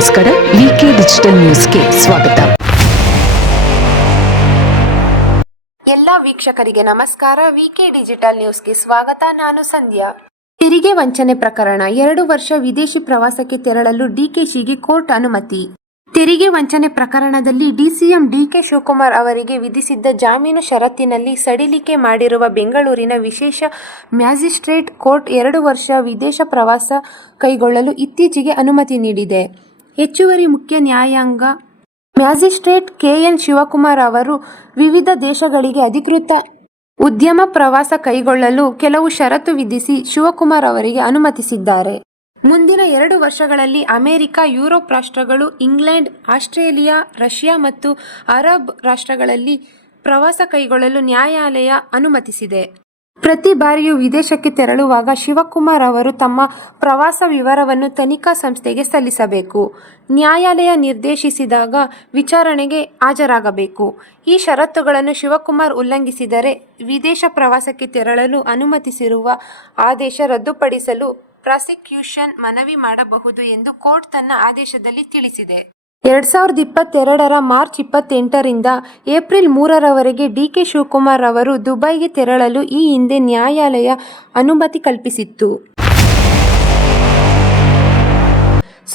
ನಮಸ್ಕಾರ. ವಿಕೆ ಡಿಜಿಟಲ್ ನ್ಯೂಸ್ಗೆ ಸ್ವಾಗತ. ಎಲ್ಲ ವೀಕ್ಷಕರಿಗೆ ನಮಸ್ಕಾರ. ವಿಕೆ ಡಿಜಿಟಲ್ ನ್ಯೂಸ್ಗೆ ಸ್ವಾಗತ. ನಾನು ಸಂಧ್ಯಾ. ತೆರಿಗೆ ವಂಚನೆ ಪ್ರಕರಣ 2 ವರ್ಷ ವಿದೇಶಿ ಪ್ರವಾಸಕ್ಕೆ ತೆರಳಲು ಡಿಕೆಶಿಗೆ ಕೋರ್ಟ್ ಅನುಮತಿ. ತೆರಿಗೆ ವಂಚನೆ ಪ್ರಕರಣದಲ್ಲಿ ಡಿಸಿಎಂ ಡಿಕೆ ಶಿವಕುಮಾರ್ ಅವರಿಗೆ ವಿಧಿಸಿದ್ದ ಜಾಮೀನು ಷರತ್ತಿನಲ್ಲಿ ಸಡಿಲಿಕೆ ಮಾಡಿರುವ ಬೆಂಗಳೂರಿನ ವಿಶೇಷ ಮ್ಯಾಜಿಸ್ಟ್ರೇಟ್ ಕೋರ್ಟ್ 2 ವರ್ಷ ವಿದೇಶ ಪ್ರವಾಸ ಕೈಗೊಳ್ಳಲು ಇತ್ತೀಚೆಗೆ ಅನುಮತಿ ನೀಡಿದೆ. ಹೆಚ್ಚುವರಿ ಮುಖ್ಯ ನ್ಯಾಯಾಂಗ ಮ್ಯಾಜಿಸ್ಟ್ರೇಟ್ ಕೆಎನ್ ಶಿವಕುಮಾರ್ ಅವರು ವಿವಿಧ ದೇಶಗಳಿಗೆ ಅಧಿಕೃತ ಉದ್ಯಮ ಪ್ರವಾಸ ಕೈಗೊಳ್ಳಲು ಕೆಲವು ಷರತ್ತು ವಿಧಿಸಿ ಶಿವಕುಮಾರ್ ಅವರಿಗೆ ಅನುಮತಿಸಿದ್ದಾರೆ. ಮುಂದಿನ 2 ವರ್ಷಗಳಲ್ಲಿ ಅಮೆರಿಕ, ಯುರೋಪ್ ರಾಷ್ಟ್ರಗಳು, ಇಂಗ್ಲೆಂಡ್, ಆಸ್ಟ್ರೇಲಿಯಾ, ರಷ್ಯಾ ಮತ್ತು ಅರಬ್ ರಾಷ್ಟ್ರಗಳಲ್ಲಿ ಪ್ರವಾಸ ಕೈಗೊಳ್ಳಲು ನ್ಯಾಯಾಲಯ ಅನುಮತಿಸಿದೆ. ಪ್ರತಿ ಬಾರಿಯೂ ವಿದೇಶಕ್ಕೆ ತೆರಳುವಾಗ ಶಿವಕುಮಾರ್ ಅವರು ತಮ್ಮ ಪ್ರವಾಸ ವಿವರವನ್ನು ತನಿಖಾ ಸಂಸ್ಥೆಗೆ ಸಲ್ಲಿಸಬೇಕು. ನ್ಯಾಯಾಲಯ ನಿರ್ದೇಶಿಸಿದಾಗ ವಿಚಾರಣೆಗೆ ಹಾಜರಾಗಬೇಕು. ಈ ಷರತ್ತುಗಳನ್ನು ಶಿವಕುಮಾರ್ ಉಲ್ಲಂಘಿಸಿದರೆ ವಿದೇಶ ಪ್ರವಾಸಕ್ಕೆ ತೆರಳಲು ಅನುಮತಿಸಿರುವ ಆದೇಶ ರದ್ದುಪಡಿಸಲು ಪ್ರಾಸಿಕ್ಯೂಷನ್ ಮನವಿ ಮಾಡಬಹುದು ಎಂದು ಕೋರ್ಟ್ ತನ್ನ ಆದೇಶದಲ್ಲಿ ತಿಳಿಸಿದೆ. 2022 ಮಾರ್ಚ್ 28ರಿಂದ ಏಪ್ರಿಲ್ 3ರವರೆಗೆ ಡಿಕೆ ಶಿವಕುಮಾರ್ ಅವರು ದುಬೈಗೆ ತೆರಳಲು ಈ ಹಿಂದೆ ನ್ಯಾಯಾಲಯ ಅನುಮತಿ ಕಲ್ಪಿಸಿತ್ತು.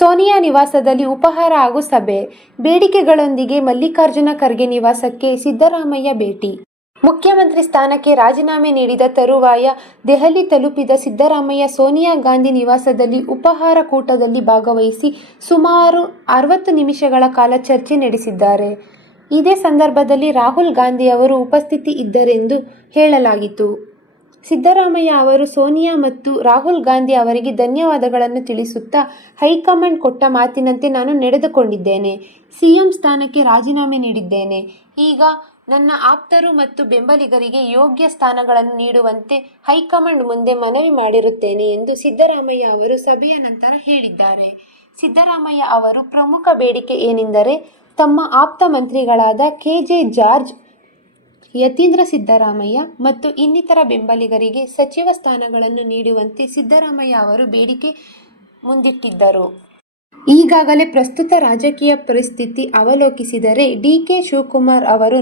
ಸೋನಿಯಾ ನಿವಾಸದಲ್ಲಿ ಉಪಹಾರ ಹಾಗೂ ಸಭೆ. ಬೇಡಿಕೆಗಳೊಂದಿಗೆ ಮಲ್ಲಿಕಾರ್ಜುನ ಖರ್ಗೆ ನಿವಾಸಕ್ಕೆ ಸಿದ್ದರಾಮಯ್ಯ ಭೇಟಿ. ಮುಖ್ಯಮಂತ್ರಿ ಸ್ಥಾನಕ್ಕೆ ರಾಜೀನಾಮೆ ನೀಡಿದ ತರುವಾಯ ದೆಹಲಿ ತಲುಪಿದ ಸಿದ್ದರಾಮಯ್ಯ ಸೋನಿಯಾ ಗಾಂಧಿ ನಿವಾಸದಲ್ಲಿ ಉಪಹಾರ ಕೂಟದಲ್ಲಿ ಭಾಗವಹಿಸಿ ಸುಮಾರು 60 ನಿಮಿಷಗಳ ಕಾಲ ಚರ್ಚೆ ನಡೆಸಿದ್ದಾರೆ. ಇದೇ ಸಂದರ್ಭದಲ್ಲಿ ರಾಹುಲ್ ಗಾಂಧಿ ಅವರು ಉಪಸ್ಥಿತಿ ಇದ್ದರೆಂದು ಹೇಳಲಾಗಿತ್ತು. ಸಿದ್ದರಾಮಯ್ಯ ಅವರು ಸೋನಿಯಾ ಮತ್ತು ರಾಹುಲ್ ಗಾಂಧಿ ಅವರಿಗೆ ಧನ್ಯವಾದಗಳನ್ನು ತಿಳಿಸುತ್ತಾ, ಹೈಕಮಾಂಡ್ ಕೊಟ್ಟ ಮಾತಿನಂತೆ ನಾನು ನಡೆದುಕೊಂಡಿದ್ದೇನೆ. ಸಿಎಂ ಸ್ಥಾನಕ್ಕೆ ರಾಜೀನಾಮೆ ನೀಡಿದ್ದೇನೆ. ಈಗ ನನ್ನ ಆಪ್ತರು ಮತ್ತು ಬೆಂಬಲಿಗರಿಗೆ ಯೋಗ್ಯ ಸ್ಥಾನಗಳನ್ನು ನೀಡುವಂತೆ ಹೈಕಮಾಂಡ್ ಮುಂದೆ ಮನವಿ ಮಾಡಿರುತ್ತೇನೆ ಎಂದು ಸಿದ್ದರಾಮಯ್ಯ ಅವರು ಸಭೆಯ ನಂತರ ಹೇಳಿದ್ದಾರೆ. ಸಿದ್ದರಾಮಯ್ಯ ಅವರ ಪ್ರಮುಖ ಬೇಡಿಕೆ ಏನೆಂದರೆ, ತಮ್ಮ ಆಪ್ತ ಮಂತ್ರಿಗಳಾದ ಕೆಜೆ ಜಾರ್ಜ್, ಯತೀಂದ್ರ ಸಿದ್ದರಾಮಯ್ಯ ಮತ್ತು ಇನ್ನಿತರ ಬೆಂಬಲಿಗರಿಗೆ ಸಚಿವ ಸ್ಥಾನಗಳನ್ನು ನೀಡುವಂತೆ ಸಿದ್ದರಾಮಯ್ಯ ಅವರು ಬೇಡಿಕೆ ಮುಂದಿಟ್ಟಿದ್ದರು. ಈಗಾಗಲೇ ಪ್ರಸ್ತುತ ರಾಜಕೀಯ ಪರಿಸ್ಥಿತಿ ಅವಲೋಕಿಸಿದರೆ ಡಿಕೆ ಶಿವಕುಮಾರ್ ಅವರು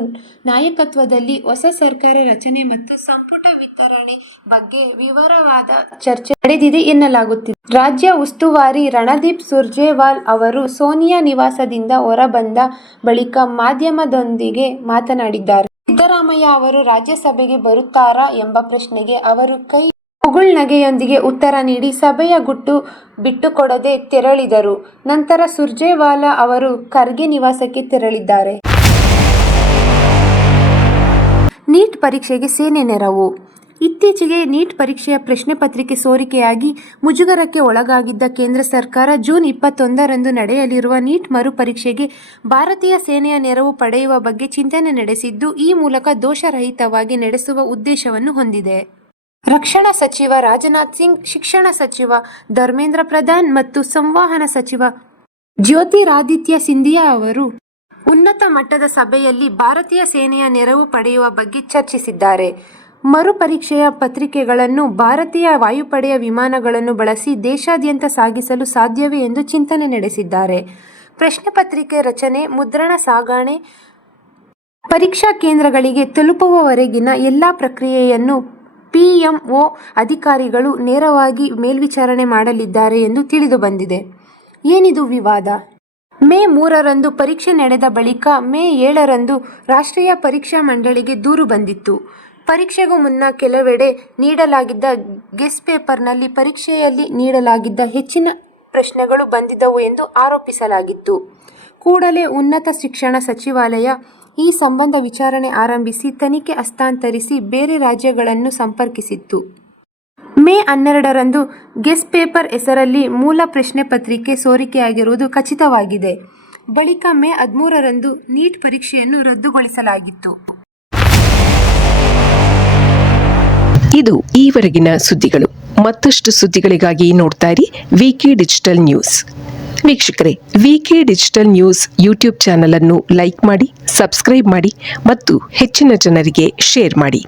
ನಾಯಕತ್ವದಲ್ಲಿ ಹೊಸ ಸರ್ಕಾರ ರಚನೆ ಮತ್ತು ಸಂಪುಟ ವಿಸ್ತರಣೆ ಬಗ್ಗೆ ವಿವರವಾದ ಚರ್ಚೆ ನಡೆದಿದೆ ಎನ್ನಲಾಗುತ್ತಿದೆ. ರಾಜ್ಯ ಉಸ್ತುವಾರಿ ರಣದೀಪ್ ಸುರ್ಜೇವಾಲ್ ಅವರು ಸೋನಿಯಾ ನಿವಾಸದಿಂದ ಹೊರಬಂದ ಬಳಿಕ ಮಾಧ್ಯಮದೊಂದಿಗೆ ಮಾತನಾಡಿದ್ದಾರೆ. ಸಿದ್ದರಾಮಯ್ಯ ಅವರು ರಾಜ್ಯಸಭೆಗೆ ಬರುತ್ತಾರಾ ಎಂಬ ಪ್ರಶ್ನೆಗೆ ಅವರು ಮುಗುಳ್ನಗೆಯೊಂದಿಗೆ ಉತ್ತರ ನೀಡಿ ಸಭೆಯ ಗುಟ್ಟು ಬಿಟ್ಟುಕೊಡದೆ ತೆರಳಿದರು. ನಂತರ ಸುರ್ಜೇವಾಲಾ ಅವರು ಖರ್ಗೆ ನಿವಾಸಕ್ಕೆ ತೆರಳಿದ್ದಾರೆ. ನೀಟ್ ಪರೀಕ್ಷೆಗೆ ಸೇನೆ ನೆರವು. ಇತ್ತೀಚೆಗೆ ನೀಟ್ ಪರೀಕ್ಷೆಯ ಪ್ರಶ್ನೆ ಪತ್ರಿಕೆ ಸೋರಿಕೆಯಾಗಿ ಮುಜುಗರಕ್ಕೆ ಒಳಗಾಗಿದ್ದ ಕೇಂದ್ರ ಸರ್ಕಾರ ಜೂನ್ 21ರಂದು ನಡೆಯಲಿರುವ ನೀಟ್ ಮರುಪರೀಕ್ಷೆಗೆ ಭಾರತೀಯ ಸೇನೆಯ ನೆರವು ಪಡೆಯುವ ಬಗ್ಗೆ ಚಿಂತನೆ ನಡೆಸಿದ್ದು, ಈ ಮೂಲಕ ದೋಷರಹಿತವಾಗಿ ನಡೆಸುವ ಉದ್ದೇಶವನ್ನು ಹೊಂದಿದೆ. ರಕ್ಷಣಾ ಸಚಿವ ರಾಜನಾಥ್ ಸಿಂಗ್, ಶಿಕ್ಷಣ ಸಚಿವ ಧರ್ಮೇಂದ್ರ ಪ್ರಧಾನ್ ಮತ್ತು ಸಂವಹನ ಸಚಿವ ಜ್ಯೋತಿರಾದಿತ್ಯ ಸಿಂಧಿಯಾ ಅವರು ಉನ್ನತ ಮಟ್ಟದ ಸಭೆಯಲ್ಲಿ ಭಾರತೀಯ ಸೇನೆಯ ನೆರವು ಪಡೆಯುವ ಬಗ್ಗೆ ಚರ್ಚಿಸಿದ್ದಾರೆ. ಮರುಪರೀಕ್ಷೆಯ ಪತ್ರಿಕೆಗಳನ್ನು ಭಾರತೀಯ ವಾಯುಪಡೆಯ ವಿಮಾನಗಳನ್ನು ಬಳಸಿ ದೇಶಾದ್ಯಂತ ಸಾಗಿಸಲು ಸಾಧ್ಯವೇ ಎಂದು ಚಿಂತನೆ ನಡೆಸಿದ್ದಾರೆ. ಪ್ರಶ್ನೆ ಪತ್ರಿಕೆ ರಚನೆ, ಮುದ್ರಣ, ಸಾಗಣೆ, ಪರೀಕ್ಷಾ ಕೇಂದ್ರಗಳಿಗೆ ತಲುಪುವವರೆಗಿನ ಎಲ್ಲ ಪ್ರಕ್ರಿಯೆಯನ್ನು ಪಿಎಂಒ ಅಧಿಕಾರಿಗಳು ನೇರವಾಗಿ ಮೇಲ್ವಿಚಾರಣೆ ಮಾಡಲಿದ್ದಾರೆ ಎಂದು ತಿಳಿದುಬಂದಿದೆ. ಏನಿದು ವಿವಾದ? ಮೇ 3ರಂದು ಪರೀಕ್ಷೆ ನಡೆದ ಬಳಿಕ ಮೇ 7ರಂದು ರಾಷ್ಟ್ರೀಯ ಪರೀಕ್ಷಾ ಮಂಡಳಿಗೆ ದೂರು ಬಂದಿತ್ತು. ಪರೀಕ್ಷೆಗೂ ಮುನ್ನ ಕೆಲವೆಡೆ ನೀಡಲಾಗಿದ್ದ ಗೆಸ್ ಪೇಪರ್ನಲ್ಲಿ ಪರೀಕ್ಷೆಯಲ್ಲಿ ನೀಡಲಾಗಿದ್ದ ಹೆಚ್ಚಿನ ಪ್ರಶ್ನೆಗಳು ಬಂದಿದ್ದವು ಎಂದು ಆರೋಪಿಸಲಾಗಿತ್ತು. ಕೂಡಲೇ ಉನ್ನತ ಶಿಕ್ಷಣ ಸಚಿವಾಲಯ ಈ ಸಂಬಂಧ ವಿಚಾರಣೆ ಆರಂಭಿಸಿ ತನಿಖೆ ಹಸ್ತಾಂತರಿಸಿ ಬೇರೆ ರಾಜ್ಯಗಳನ್ನು ಸಂಪರ್ಕಿಸಿತ್ತು. ಮೇ 12ರಂದು ಗೆಸ್ ಪೇಪರ್ ಹೆಸರಲ್ಲಿ ಮೂಲ ಪ್ರಶ್ನೆ ಪತ್ರಿಕೆ ಸೋರಿಕೆಯಾಗಿರುವುದು ಖಚಿತವಾಗಿದೆ. ಬಳಿಕ ಮೇ 13ರಂದು ನೀಟ್ ಪರೀಕ್ಷೆಯನ್ನು ರದ್ದುಗೊಳಿಸಲಾಗಿತ್ತು. ಇದು ಈವರೆಗಿನ ಸುದ್ದಿಗಳು. ಮತ್ತಷ್ಟು ಸುದ್ದಿಗಳಿಗಾಗಿ ನೋಡ್ತಾ ಇರಿ ವಿಕೆ ಡಿಜಿಟಲ್ ನ್ಯೂಸ್. ವೀಕ್ಷಕರೇ, ವಿಕೆ ಡಿಜಿಟಲ್ ನ್ಯೂಸ್ ಯೂಟ್ಯೂಬ್ ಚಾನಲ್ ಅನ್ನು ಲೈಕ್ ಮಾಡಿ, ಸಬ್ಸ್ಕ್ರೈಬ್ ಮಾಡಿ ಮತ್ತು ಹೆಚ್ಚಿನ ಜನರಿಗೆ ಶೇರ್ ಮಾಡಿ.